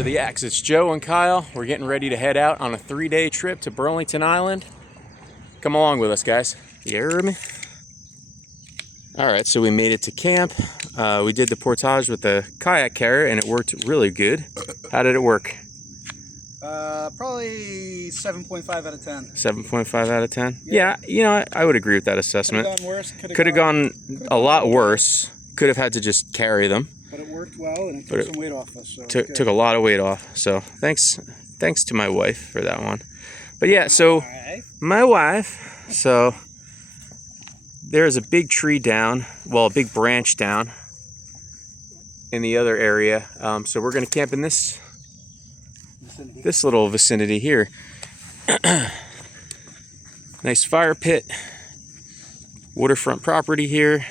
of the Axe. It's Joe and Kyle. We're getting ready to head out on a 3-day trip to Burlington Island. Come along with us, guys. You hear me? All right, so we made it to camp. We did the portage with the kayak carrier and it worked really good. How did it work? Probably 7.5 out of 10. 7.5 out of 10? Yeah, you know, I would agree with that assessment. Could have gone worse. Could have gone a lot worse. Could have had to just carry them. But it worked well and it took some weight off us. So took a lot of weight off. So thanks to my wife for that one. But yeah, so my wife. So there's a big tree down, well, a big branch down in the other area. So we're gonna camp in this little vicinity here. Nice fire pit, waterfront property here,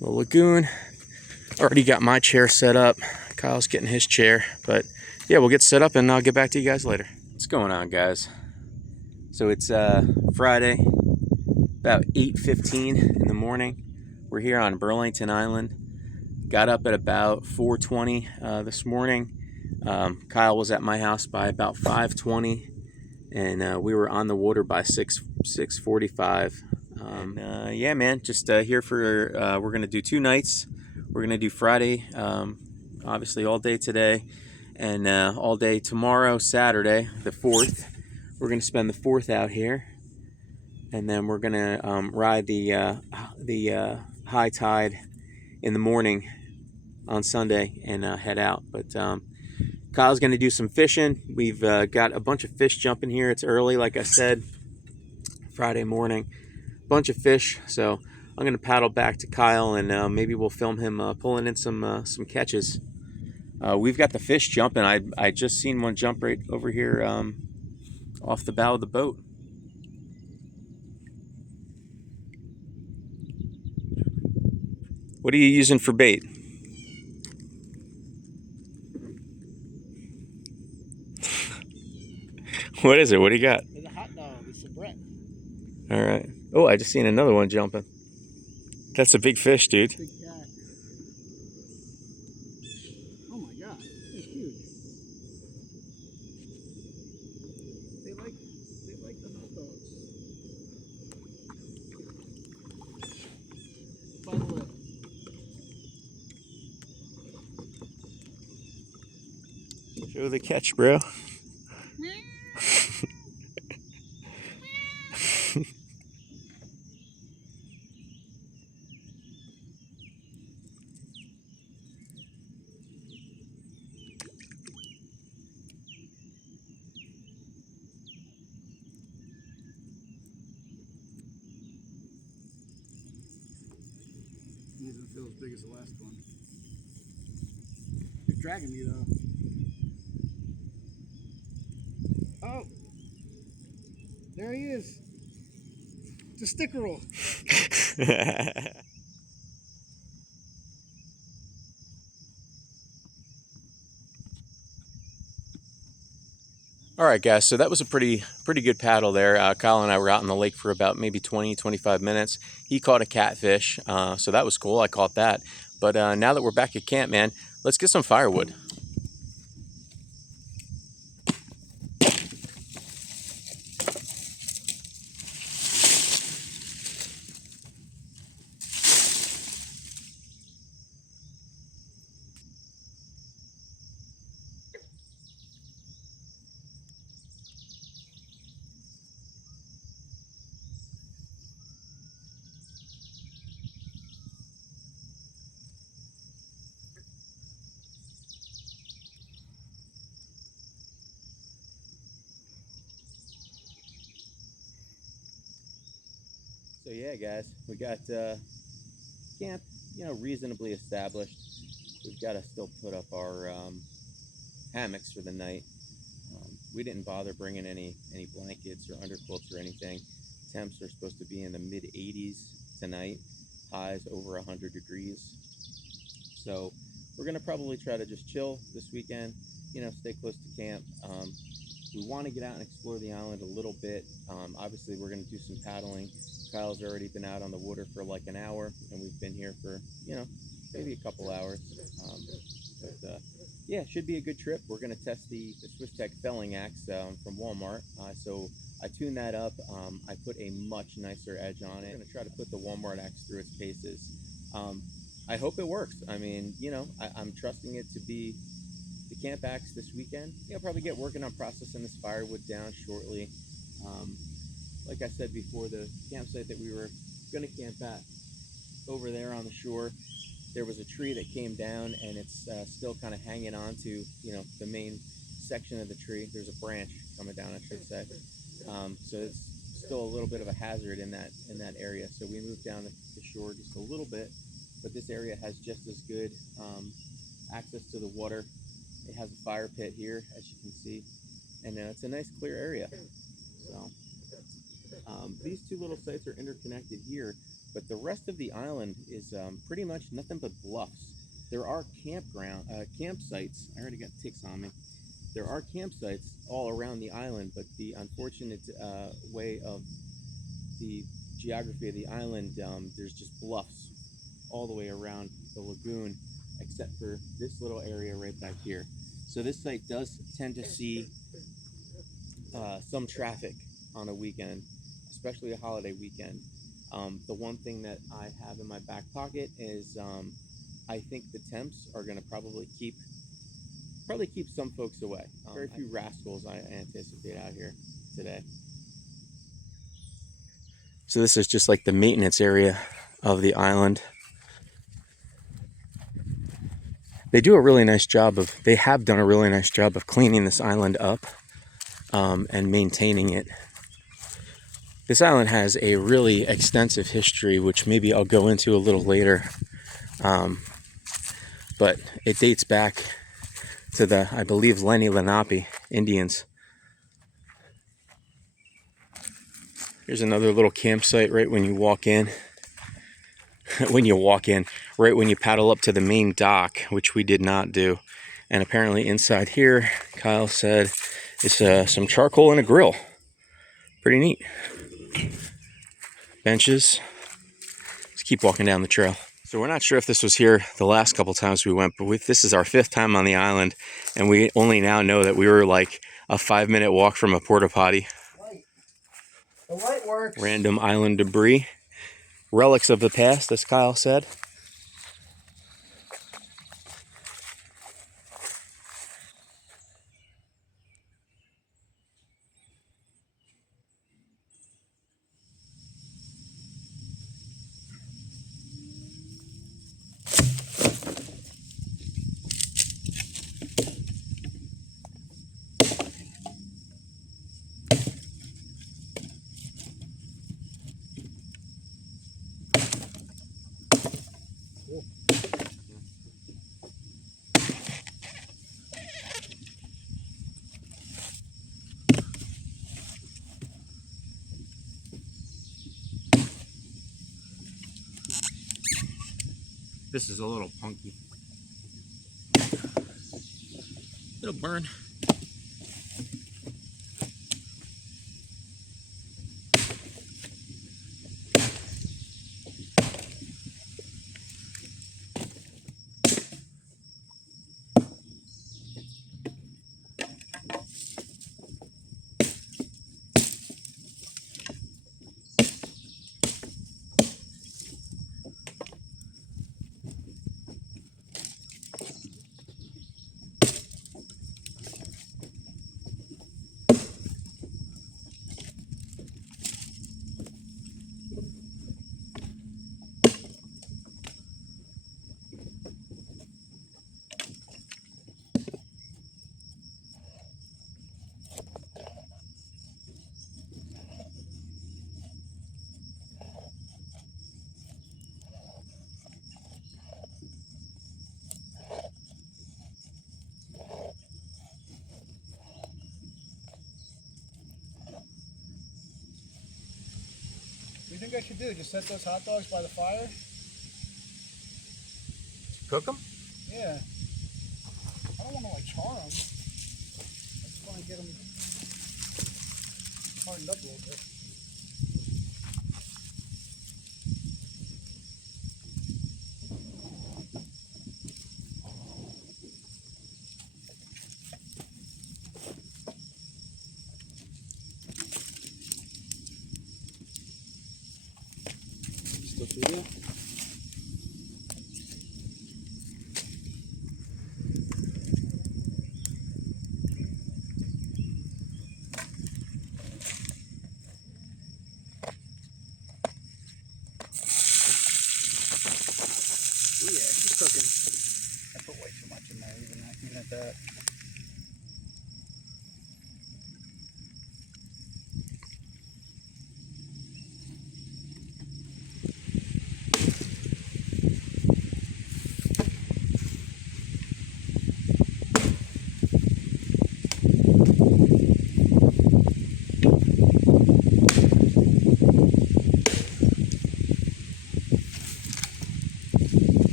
the lagoon. Already got my chair set up. Kyle's getting his chair, but yeah, we'll get set up and I'll get back to you guys later. What's going on, guys? So it's Friday, about 8:15 in the morning. We're here on Burlington Island. Got up at about 4:20 this morning. Kyle was at my house by about 5:20, and we were on the water by 6:45. Yeah, man, just here for we're gonna do 2 nights. We're gonna do Friday, obviously all day today, and all day tomorrow, Saturday, the 4th. We're gonna spend the 4th out here, and then we're gonna ride the high tide in the morning on Sunday and head out. But Kyle's gonna do some fishing. We've got a bunch of fish jumping here. It's early, like I said, Friday morning. Bunch of fish, so I'm gonna paddle back to Kyle and maybe we'll film him pulling in some catches. We've got the fish jumping. I just seen one jump right over here off the bow of the boat. What are you using for bait? What is it? What do you got? It's a hot dog. It's a Brett. All right. Oh, I just seen another one jumping. That's a big fish, dude. Big cat. Oh my god, it's huge. They like the hot dogs. By the way. Show the catch, bro. He doesn't feel as big as the last one. He's dragging me though. Oh! There he is. It's a sticker roll. All right, guys, so that was a pretty good paddle there. Kyle and I were out in the lake for about maybe 20-25 minutes. He caught a catfish, so that was cool. I caught that. But now that we're back at camp, man, let's get some firewood. So yeah, guys, we got camp, you know, reasonably established. We've got to still put up our hammocks for the night. We didn't bother bringing any blankets or underquilts or anything. Temps are supposed to be in the mid 80s tonight, highs over 100 degrees. So we're gonna probably try to just chill this weekend, you know, stay close to camp. We want to get out and explore the island a little bit. Obviously, we're going to do some paddling. Kyle's already been out on the water for like an hour, and we've been here for, you know, maybe a couple hours. yeah, it should be a good trip. We're going to test the swisstech felling axe from Walmart. So I tuned that up. I put a much nicer edge on it. I'm going to try to put the Walmart axe through its paces. I hope it works. I mean, you know, I'm trusting it to be the camp axe this weekend. Yeah, I'll probably get working on processing this firewood down shortly. Like I said before, the campsite that we were going to camp at over there on the shore, there was a tree that came down, and it's still kind of hanging on to, you know, the main section of the tree. There's a branch coming down, I should say. So it's still a little bit of a hazard in that area. So we moved down the shore just a little bit, but this area has just as good access to the water. It has a fire pit here, as you can see, and it's a nice clear area. So these two little sites are interconnected here, but the rest of the island is pretty much nothing but bluffs. There are campsites. I already got ticks on me. There are campsites all around the island, but the unfortunate way of the geography of the island, there's just bluffs all the way around the lagoon, except for this little area right back here. So this site does tend to see some traffic on a weekend, especially a holiday weekend. The one thing that I have in my back pocket is I think the temps are going to probably keep some folks away. Very few rascals I anticipate out here today. So this is just like the maintenance area of the island. They have done a really nice job of cleaning this island up and maintaining it. This island has a really extensive history, which maybe I'll go into a little later. But it dates back to the, I believe, Lenni Lenape Indians. Here's another little campsite right when you walk in. Right when you paddle up to the main dock, which we did not do. And apparently inside here, Kyle said, is some charcoal and a grill. Pretty neat. Benches. Let's keep walking down the trail. So we're not sure if this was here the last couple times we went, but this is our 5th time on the island, and we only now know that we were like a 5-minute walk from a porta potty. The light works. Random island debris. Relics of the past, as Kyle said. This is a little punky. It'll burn. What do you think I should do? Just set those hot dogs by the fire? Cook them? Yeah. I don't want to like char them. I just want to get them hardened up a little bit. the video. Yeah, she's cooking. I put way too much in there, even at that.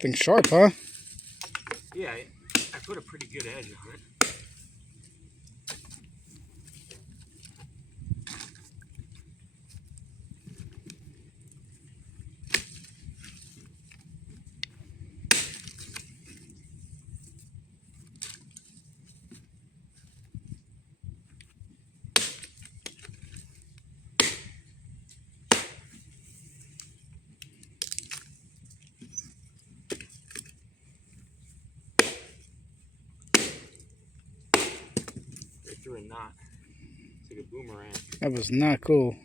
Thing's sharp, huh? Yeah, I put a pretty good edge on it. Through a knot. It's like a boomerang. That was not cool.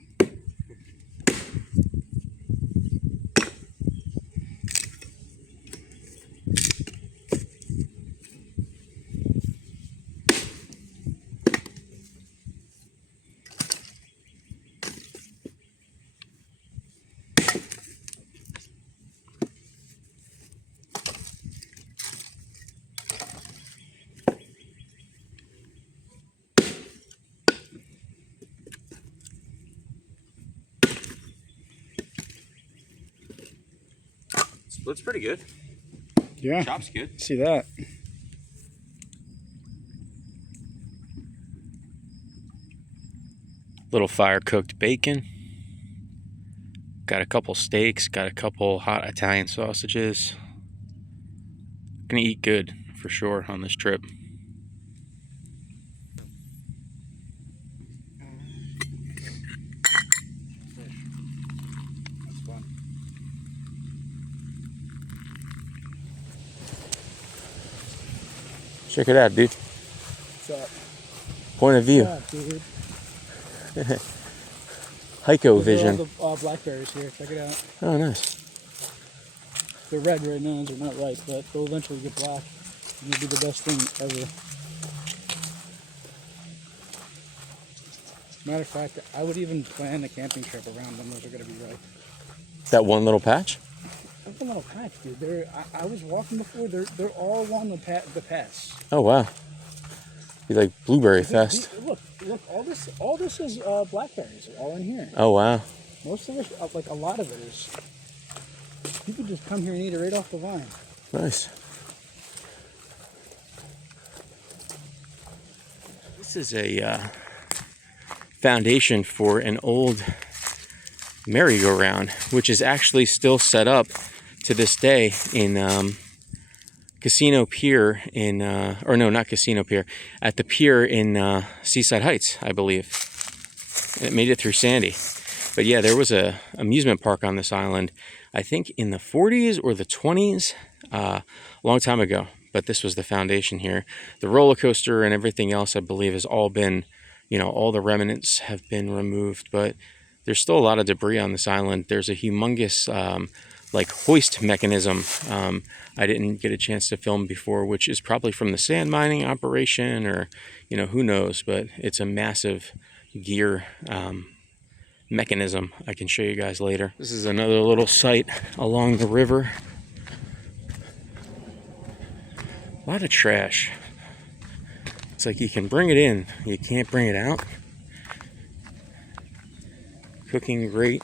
Split's pretty good. Yeah. Chop's good. See that. Little fire cooked bacon. Got a couple steaks, got a couple hot Italian sausages. Gonna eat good for sure on this trip. That's fun. Check it out, dude. What's up? Point of view. What's up, dude? Hyco vision. All the blackberries here. Check it out. Oh, nice. They're red right now. They're not ripe, but they'll eventually get black. And it'll be the best thing ever. Matter of fact, I would even plan a camping trip around when those are going to be ripe. That one little patch? Look at little patch, dude. I was walking before. They're all along the pass. Oh wow. You like blueberry fest. Look. All this is blackberries. All in here. Oh wow. Most of it, like a lot of it is. You could just come here and eat it right off the vine. Nice. This is a foundation for an old merry-go-round, which is actually still set up to this day in Casino Pier in, or no, not Casino Pier, at the pier in Seaside Heights, I believe. It made it through Sandy. But yeah, there was a amusement park on this island, I think in the 40s or the 20s, a long time ago. But this was the foundation here. The roller coaster and everything else, I believe, has all been, you know, all the remnants have been removed. But there's still a lot of debris on this island. There's a humongous, like, hoist mechanism I didn't get a chance to film before, which is probably from the sand mining operation or, you know, who knows. But it's a massive gear mechanism I can show you guys later. This is another little site along the river. A lot of trash. It's like you can bring it in, you can't bring it out. Cooking grate.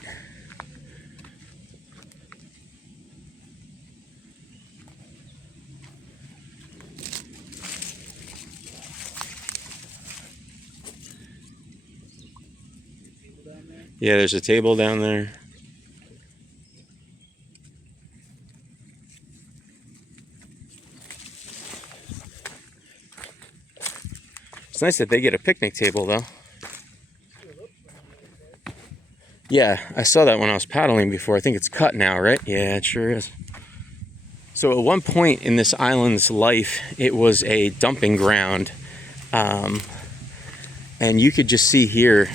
Yeah, there's a table down there. It's nice that they get a picnic table, though. Yeah, I saw that when I was paddling before. I think it's cut now, right? Yeah, it sure is. So at one point in this island's life, it was a dumping ground. And you could just see here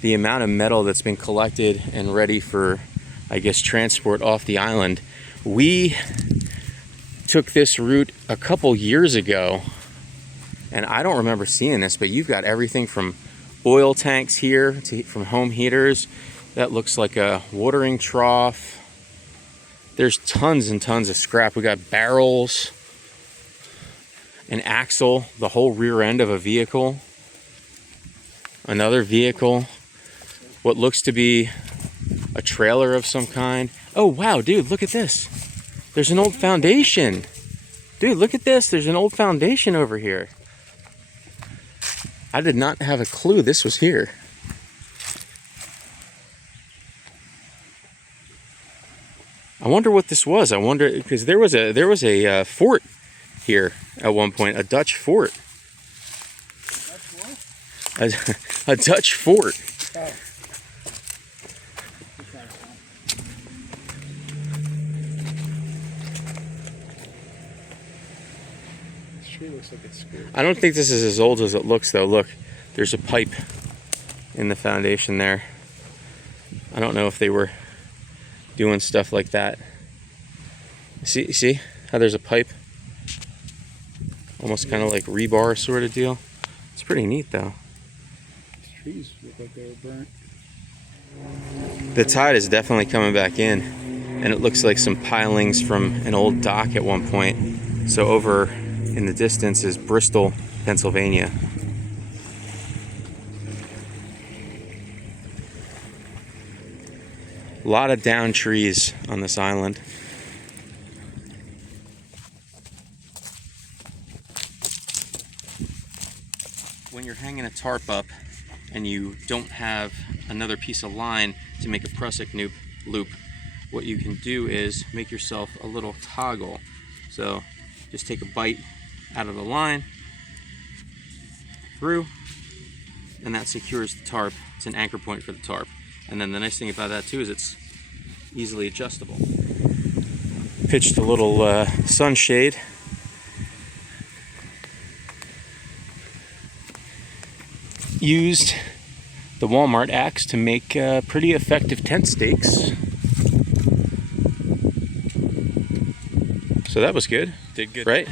the amount of metal that's been collected and ready for, I guess, transport off the island. We took this route a couple years ago, and I don't remember seeing this, but you've got everything from oil tanks here to from home heaters. That looks like a watering trough. There's tons and tons of scrap. We got barrels, an axle, the whole rear end of a vehicle, another vehicle, what looks to be a trailer of some kind. Oh wow, dude, look at this. There's an old foundation. Dude, look at this. There's an old foundation over here. I did not have a clue this was here. I wonder what this was. I wonder, because there was a fort here at one point, a Dutch fort. A Dutch fort. Oh. This tree looks like it's screwed. I don't think this is as old as it looks, though. Look, there's a pipe in the foundation there. I don't know if they were doing stuff like that. See how there's a pipe? Almost kind of like rebar sort of deal. It's pretty neat, though. These trees look like they were burnt. The tide is definitely coming back in, and it looks like some pilings from an old dock at one point. So over in the distance is Bristol, Pennsylvania. A lot of downed trees on this island. When you're hanging a tarp up and you don't have another piece of line to make a prusik loop, what you can do is make yourself a little toggle. So just take a bite out of the line, through, and that secures the tarp. It's an anchor point for the tarp. And then the nice thing about that too is it's easily adjustable. Pitched a little sunshade. Used the Walmart axe to make pretty effective tent stakes. So that was good. Did good. Right?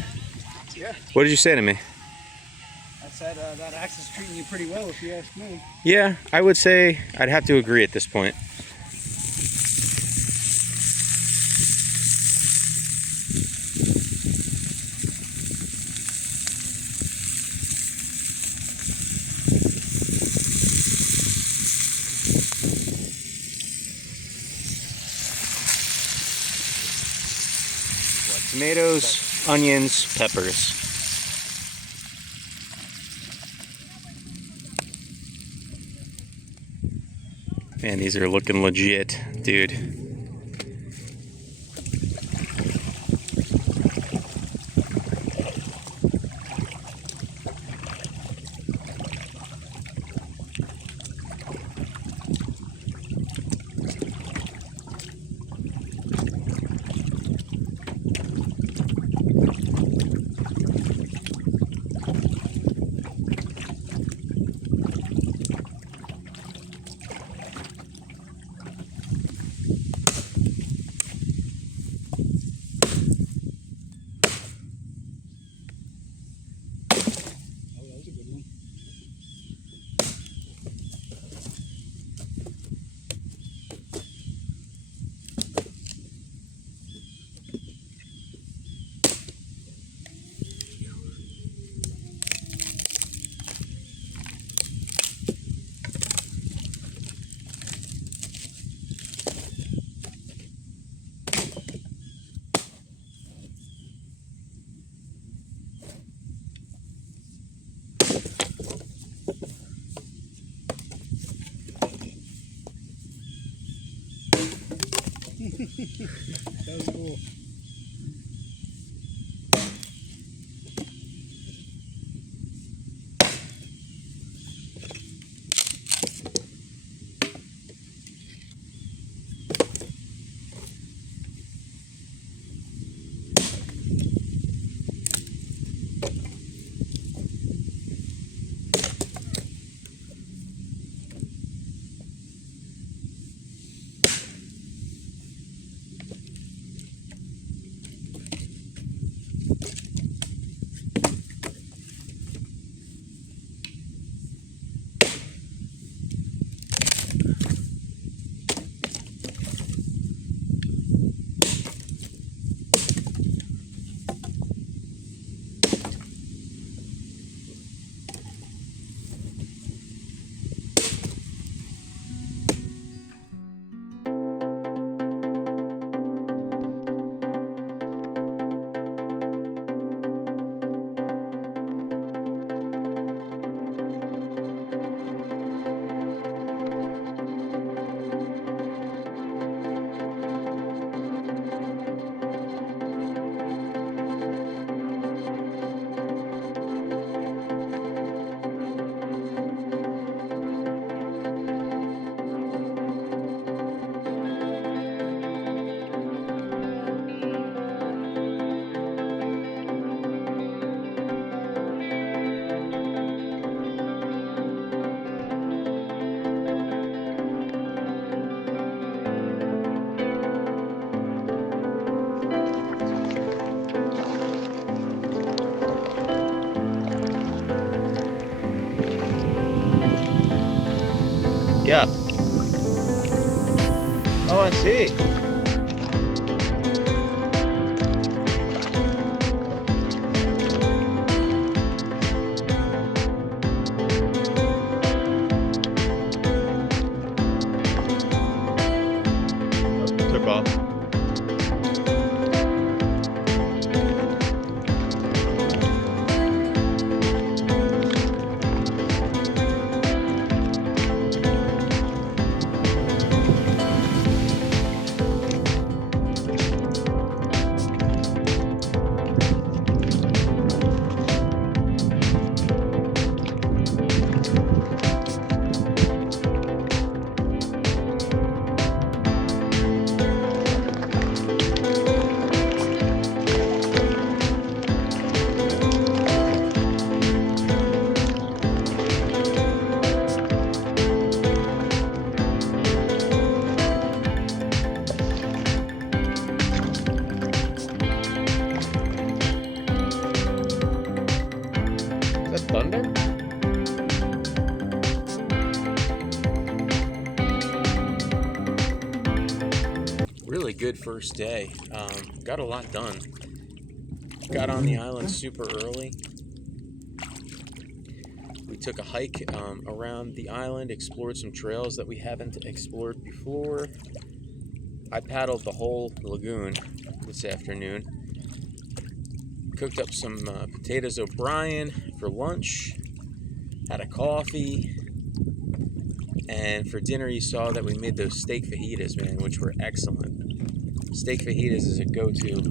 Yeah. What did you say to me? I said that axe is treating you pretty well, if you ask me. Yeah, I would say I'd have to agree at this point. Tomatoes, onions, peppers. Man, these are looking legit, dude. That was cool. Yeah. Oh, I see. Took off. Thunder? Really good first day. Got a lot done. Got on the island super early. We took a hike around the island, explored some trails that we haven't explored before. I paddled the whole lagoon this afternoon. Cooked up some potatoes O'Brien for lunch. Had a coffee. And for dinner, you saw that we made those steak fajitas, man, which were excellent. Steak fajitas is a go-to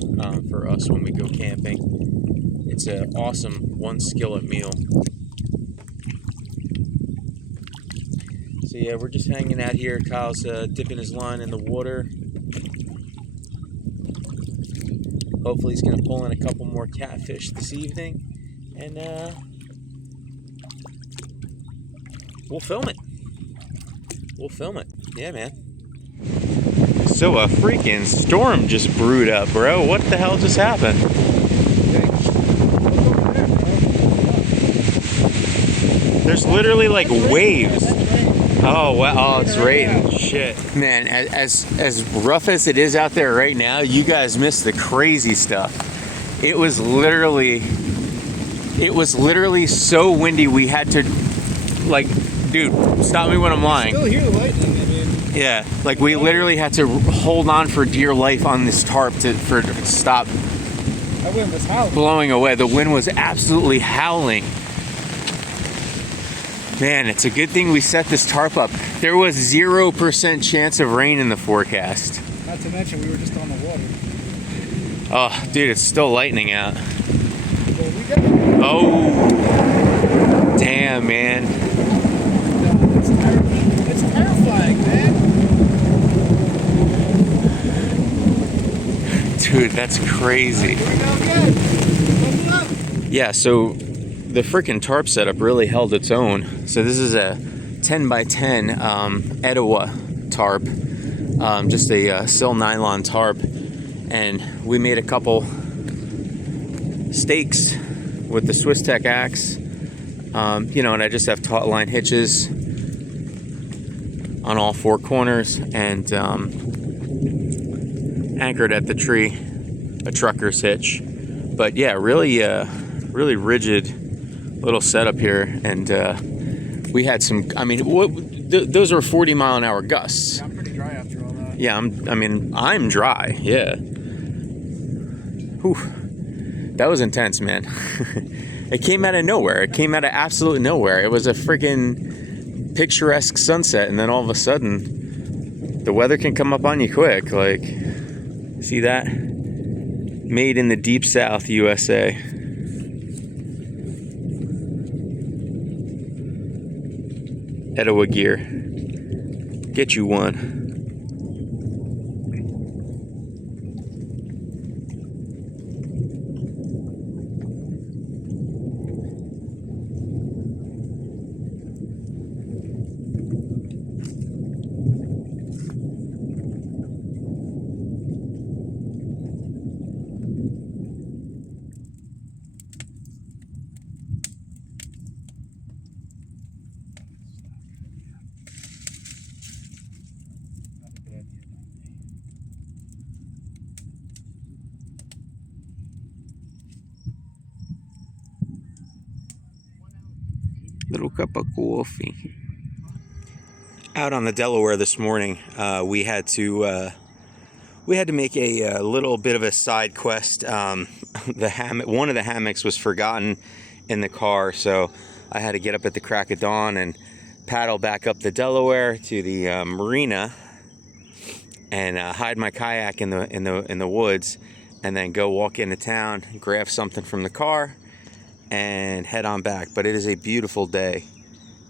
for us when we go camping. It's an awesome one skillet meal. So yeah, we're just hanging out here. Kyle's dipping his line in the water. Hopefully he's going to pull in a couple more catfish this evening. And we'll film it. We'll film it. Yeah, man. So a freaking storm just brewed up, bro. What the hell just happened? There's literally like waves. Oh wow! Oh, it's raining. Shit, man. As rough as it is out there right now, you guys missed the crazy stuff. It was literally so windy. We had to, like, dude, stop me when I'm lying. Still hear the lightning. I mean, yeah, like we literally had to hold on for dear life on this tarp to stop. That wind was howling. Blowing away. The wind was absolutely howling. Man, it's a good thing we set this tarp up. There was 0% chance of rain in the forecast. Not to mention, we were just on the water. Oh, dude, it's still lightning out. Well, we got... Oh, damn, man. It's terrifying, man. Dude, that's crazy. Here we go again. Buckle up. Yeah, so the freaking tarp setup really held its own. So this is a 10 by 10 Etowah tarp, just a sill nylon tarp, and we made a couple stakes with the swisstech axe, and I just have taut line hitches on all four corners, and anchored at the tree, a trucker's hitch. But yeah, really rigid little setup here, and we had some. I mean, those are 40-mile-an-hour gusts. Yeah, I'm pretty dry after all that. Yeah, I'm dry. Yeah. Whew. That was intense, man. It came out of nowhere. It came out of absolutely nowhere. It was a freaking picturesque sunset, and then all of a sudden, the weather can come up on you quick. Like, see that? Made in the deep south, USA. Etowah gear. Get you one. Little cup of coffee. Out on the Delaware this morning, we had to make a little bit of a side quest. One of the hammocks was forgotten in the car, so I had to get up at the crack of dawn and paddle back up the Delaware to the marina and hide my kayak in the woods, and then go walk into town, grab something from the car, and head on back. But it is a beautiful day.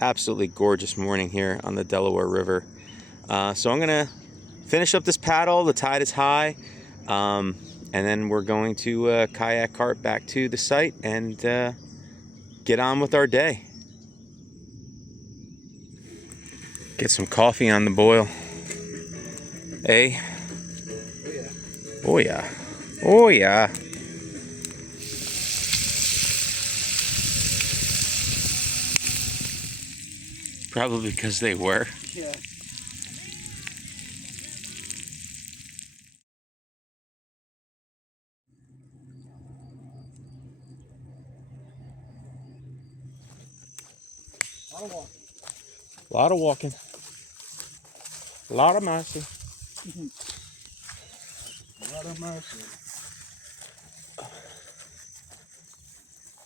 Absolutely gorgeous morning here on the Delaware River. So I'm gonna finish up this paddle. The tide is high, and then we're going to kayak cart back to the site and get on with our day. Get some coffee on the boil. Hey. Oh yeah. Oh yeah. Probably because they were. Yeah. A lot of walking. A lot of mercy. A lot of mercy.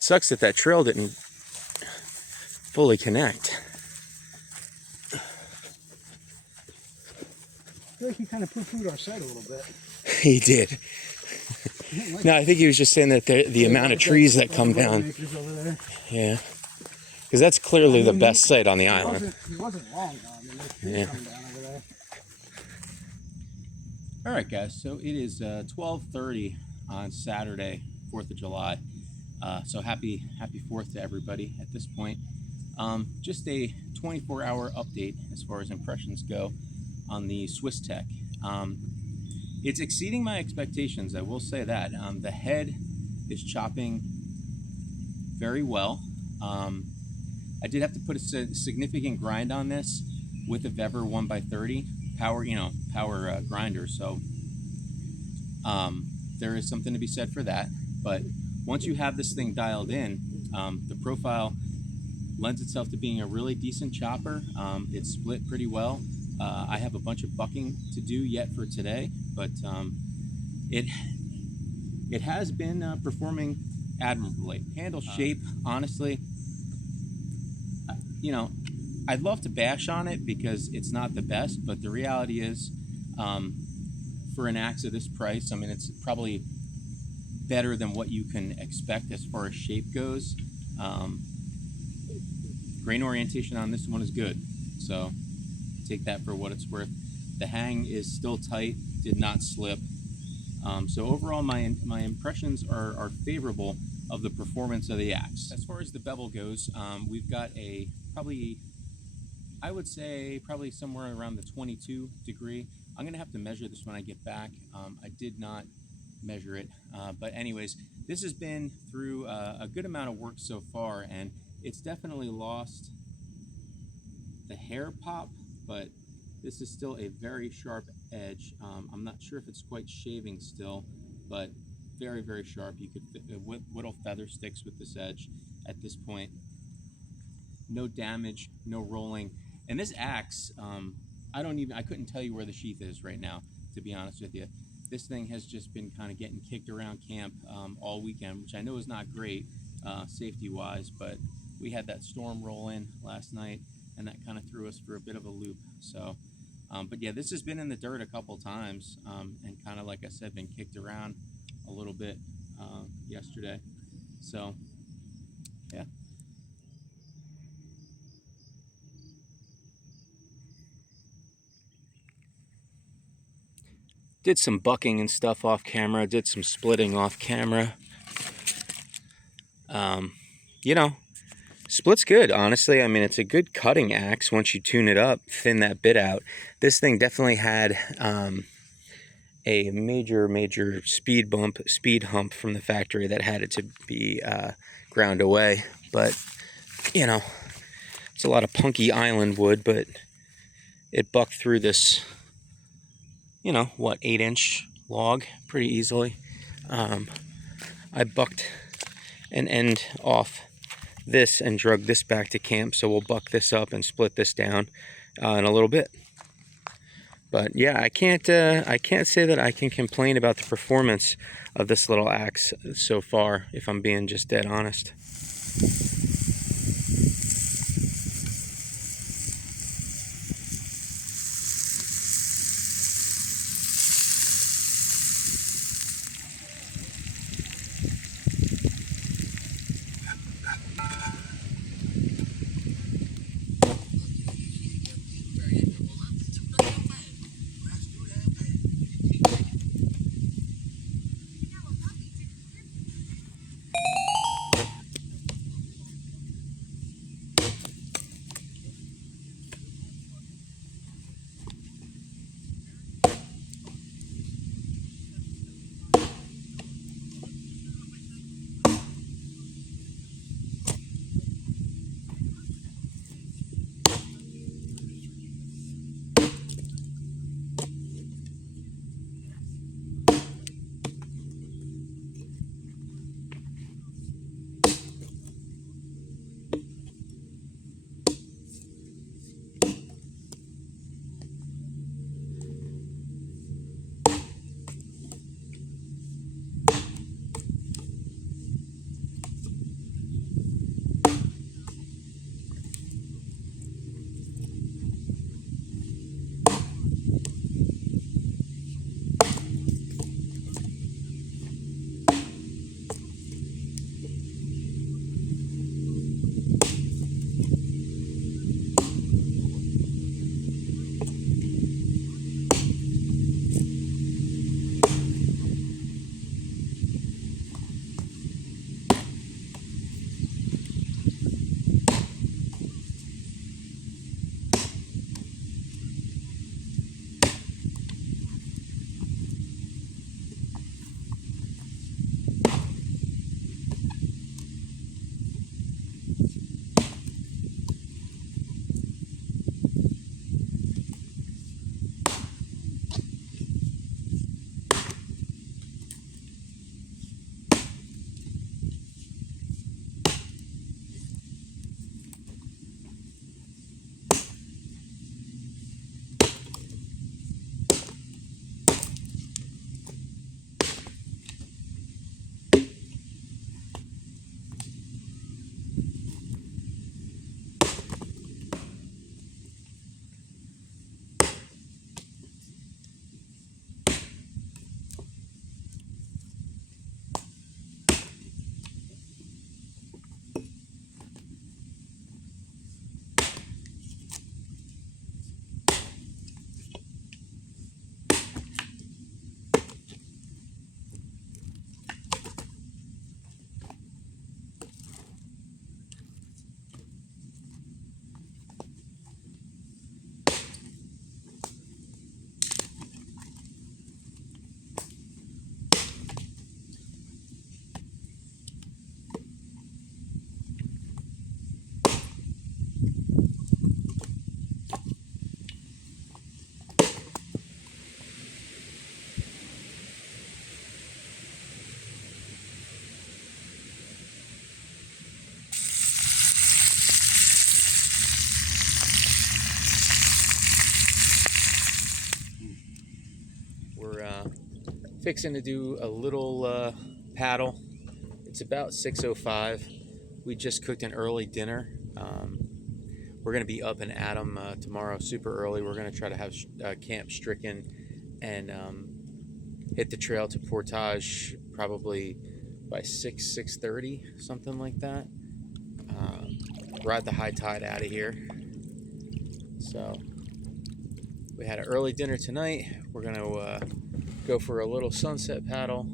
Sucks that that trail didn't fully connect. I feel like he kind of poo-pooed our site a little bit. He did. No, I think he was just saying that the amount of trees that come down. Yeah. Because that's clearly the best site on the island. He wasn't wrong, though. I mean, there's trees coming down over there. All right, guys. So it is 12:30 on Saturday, 4th of July. So happy 4th to everybody at this point. Just a 24-hour update as far as impressions go on the swisstech. It's exceeding my expectations, I will say that. The head is chopping very well. I did have to put a significant grind on this with a Vever 1x30 power grinder. So there is something to be said for that. But once you have this thing dialed in, the profile lends itself to being a really decent chopper. It's split pretty well. I have a bunch of bucking to do yet for today, but it has been performing admirably. Handle shape, honestly, I'd love to bash on it because it's not the best, but the reality is, for an axe of this price, I mean, it's probably better than what you can expect as far as shape goes. Grain orientation on this one is good, so take that for what it's worth. The hang is still tight, did not slip. So overall, my impressions are favorable of the performance of the axe. As far as the bevel goes, we've got a I would say probably somewhere around the 22 degree. I'm gonna have to measure this when I get back. I did not measure it, but anyways, this has been through a good amount of work so far, and it's definitely lost the hair pop, but this is still a very sharp edge. I'm not sure if it's quite shaving still, but very, very sharp. You could whittle feather sticks with this edge at this point. No damage, no rolling. And this axe, I couldn't tell you where the sheath is right now, to be honest with you. This thing has just been kind of getting kicked around camp all weekend, which I know is not great safety-wise, but we had that storm roll in last night, and that kind of threw us for a bit of a loop. So, but yeah, this has been in the dirt a couple times, and kind of, like I said, been kicked around a little bit yesterday. So, yeah. Did some bucking and stuff off camera, did some splitting off camera. Split's good, honestly. I mean, it's a good cutting axe once you tune it up, thin that bit out. This thing definitely had a major speed hump from the factory that had it to be ground away. But, it's a lot of punky island wood, but it bucked through this, 8-inch log pretty easily. I bucked an end off this and drug this back to camp, so we'll buck this up and split this down in a little bit. But yeah, I can't say that I can complain about the performance of this little axe so far, if I'm being just dead honest. fixing to do a little paddle. It's about 6:05. We just cooked an early dinner. We're going to be up and at 'em tomorrow super early. We're going to try to have camp stricken and hit the trail to Portage probably by 6:30, something like that. Ride the high tide out of here. So we had an early dinner tonight. We're going to go for a little sunset paddle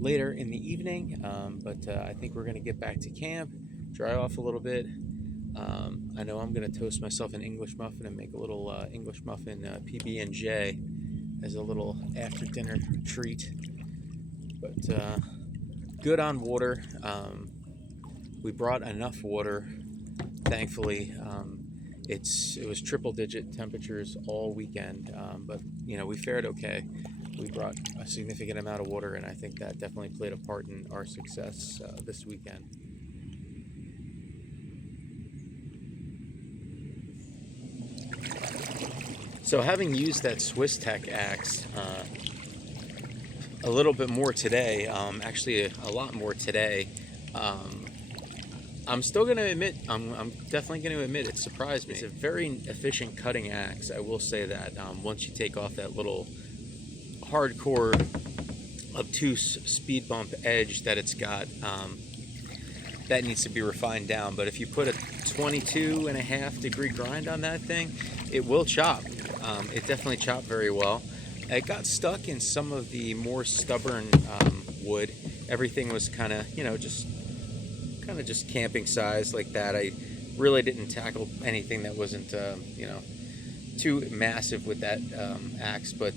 later in the evening, but I think we're going to get back to camp, dry off a little bit. I know I'm going to toast myself an English muffin and make a little English muffin PB&J as a little after dinner treat. But good on water. We brought enough water, thankfully. It was triple digit temperatures all weekend, but we fared okay. We brought a significant amount of water, and I think that definitely played a part in our success this weekend. So having used that swisstech axe a little bit more today, actually a lot more today, I'm still going to admit, I'm definitely going to admit it surprised me. It's a very efficient cutting axe, I will say that. Once you take off that little hardcore obtuse speed bump edge that it's got, that needs to be refined down. But if you put a 22.5 degree grind on that thing, it will chop. It definitely chopped very well. It got stuck in some of the more stubborn wood. Everything was kind of, just camping size like that. I really didn't tackle anything that wasn't, too massive with that axe, but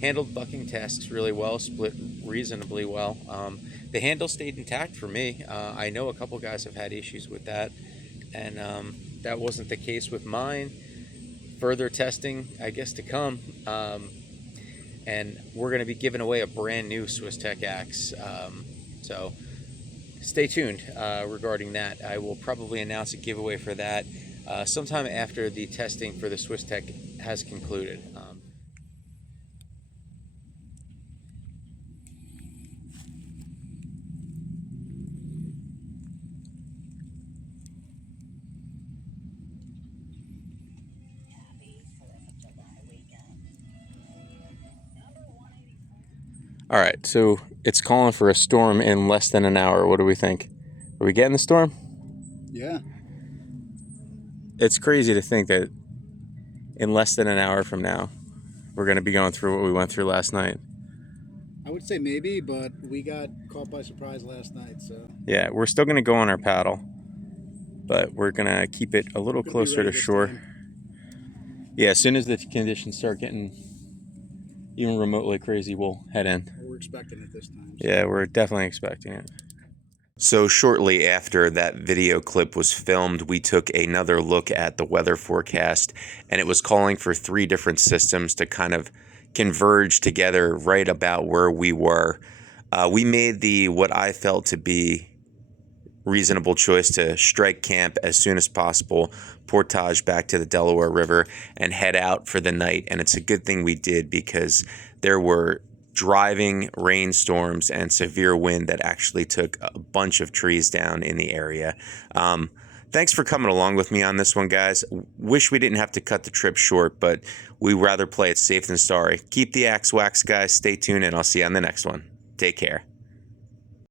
handled bucking tasks really well, split reasonably well. The handle stayed intact for me. I know a couple guys have had issues with that, and that wasn't the case with mine. Further testing, I guess, to come, and we're going to be giving away a brand new swisstech axe, so stay tuned regarding that. I will probably announce a giveaway for that sometime after the testing for the swisstech has concluded. All right, so it's calling for a storm in less than an hour. What do we think? Are we getting the storm? Yeah. It's crazy to think that in less than an hour from now, we're going to be going through what we went through last night. I would say maybe, but we got caught by surprise last night, so. Yeah, we're still going to go on our paddle, but we're going to keep it a little closer to shore. Yeah, as soon as the conditions start getting even remotely crazy, we'll head in. We're expecting it this time. So. Yeah, we're definitely expecting it. So shortly after that video clip was filmed, we took another look at the weather forecast, and it was calling for 3 different systems to kind of converge together right about where we were. We made what I felt to be reasonable choice to strike camp as soon as possible, portage back to the Delaware River, and head out for the night. And it's a good thing we did, because there were driving rainstorms and severe wind that actually took a bunch of trees down in the area. Thanks for coming along with me on this one, guys. Wish we didn't have to cut the trip short, but we'd rather play it safe than sorry. Keep the axe wax, guys. Stay tuned, and I'll see you on the next one. Take care.